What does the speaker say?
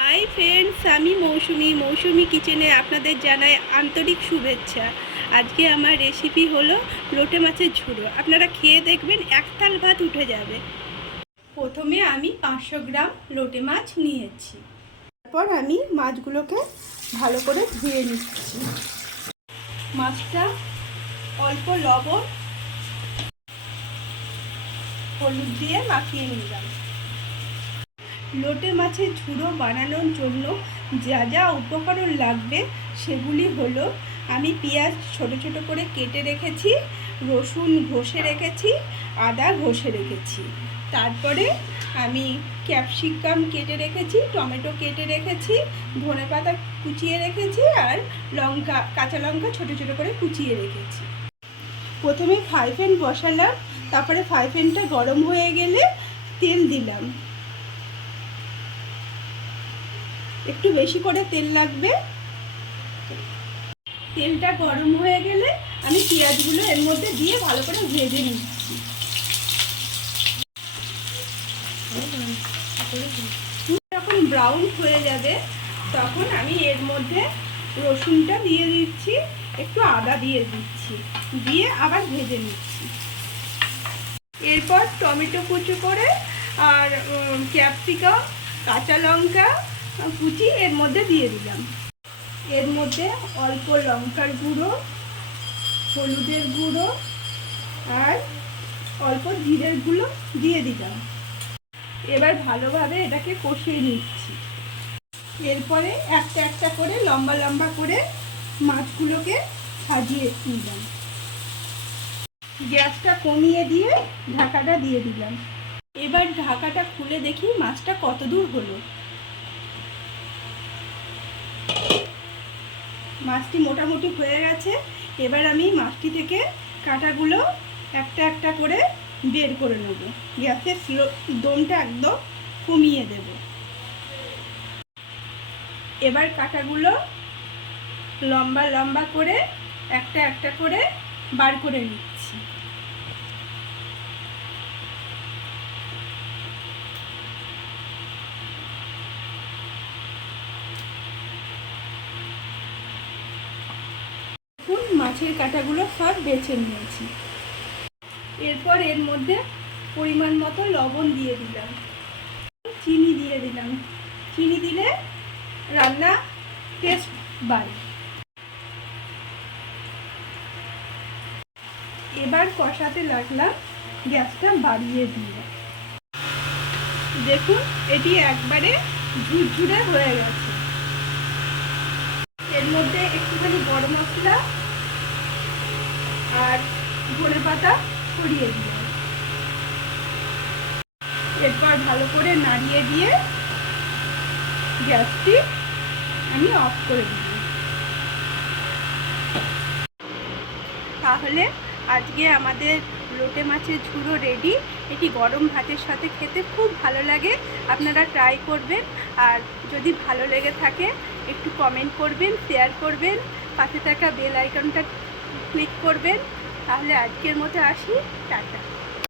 Hi friends আমি মৌসুমি। মৌসুমি কিচেনে আপনাদের জানাই আন্তরিক শুভেচ্ছা। আজকে আমার রেসিপি হলো লোটে মাছের ঝুড়ো। আপনারা খেয়ে দেখবেন এক থাল ভাত উঠে যাবে। প্রথমে আমি পাঁচশো গ্রাম লোটে মাছ নিয়েছি। তারপর আমি মাছগুলোকে ভালো করে ধুয়ে নিচ্ছি। মাছটা অল্প লবণ, হলুদ দিয়ে মাখিয়ে নিলাম। লোটে মাছের ঝুড়ো বানানোর জন্য যা যা উপকরণ লাগবে সেগুলি হলো, আমি পেঁয়াজ ছোট ছোট করে কেটে রেখেছি, রসুন ঘষে রেখেছি, আদা ঘষে রেখেছি। তারপরে আমি ক্যাপসিকাম কেটে রেখেছি, টমেটো কেটে রেখেছি, ধনে পাতা কুচিয়ে রেখেছি আর লঙ্কা, কাঁচা লঙ্কা ছোট ছোট করে কুচিয়ে রেখেছি। প্রথমে ফ্রাই প্যান বসালাম, তারপরে ফ্রাই প্যানটা গরম হয়ে গেলে তেল দিলাম। একটু বেশি করে তেল লাগবে। তেলটা গরম হয়ে গেলে আমি পেঁয়াজগুলো এর মধ্যে দিয়ে ভালো করে ভেজে নিচ্ছি। যখন ব্রাউন হয়ে যাবে, তখন আমি এর মধ্যে রসুনটা দিয়ে দিচ্ছি, একটু আদা দিয়ে দিচ্ছি, দিয়ে আবার ভেজে নিচ্ছি। এরপর টমেটো কুচি করে আর ক্যাপসিকাম, কাঁচা লঙ্কা কুচি এর মধ্যে দিয়ে দিলাম। এর মধ্যে অল্প লঙ্কার গুঁড়ো, হলুদের গুঁড়ো আর অল্প জিরের গুঁড়ো দিয়ে দিলাম। এবার ভালোভাবে এটাকে কষিয়ে নিচ্ছি। এরপরে একটা একটা করে লম্বা লম্বা করে মাছগুলোকে সাজিয়ে নিলাম। গ্যাসটা কমিয়ে দিয়ে ঢাকাটা দিয়ে দিলাম। এবার ঢাকাটা খুলে দেখি মাছটা কত দূর হলো। মাছটি মোটামুটি হয়ে গেছে। এবার আমি মাছটি থেকে কাঁটাগুলো একটা একটা করে বের করে নেব। গ্যাসের স্লো, দমটা একদম কমিয়ে দেব। এবার কাঁটাগুলো লম্বা লম্বা করে একটা একটা করে বার করে নিচ্ছি। দেখুন মাছের কাঁটাগুলো সব বেছে নিয়েছি। এরপর এর মধ্যে পরিমাণ মতো লবণ দিয়ে দিলাম। চিনি দিয়ে দিলাম। চিনি দিলে রান্না টেস্ট বাড়ে। এবার কষাতে লাগলাম গ্যাসটা বাড়িয়ে দিলাম দেখুন, এটি একবারে ঝুরঝুরে হয়ে গেছে। মধ্যে একটুখানি গরম মশলা আর ধনে পাতা ছড়িয়ে দিলাম। এরপর ভালো করে নাড়িয়ে দিয়ে গ্যাসটি আমি অফ করে দিলাম। তাহলে আজকে আমাদের লোটে মাছের ঝুড়ো রেডি। এটি গরম ভাতের সাথে খেতে খুব ভালো লাগে। আপনারা ট্রাই করবেন। আর যদি ভালো লেগে থাকে একটু কমেন্ট করবেন শেয়ার করবেন, পাশে থাকা বেল আইকনটা ক্লিক করবেন, তাহলে আজকের মতো আসি, টাটা।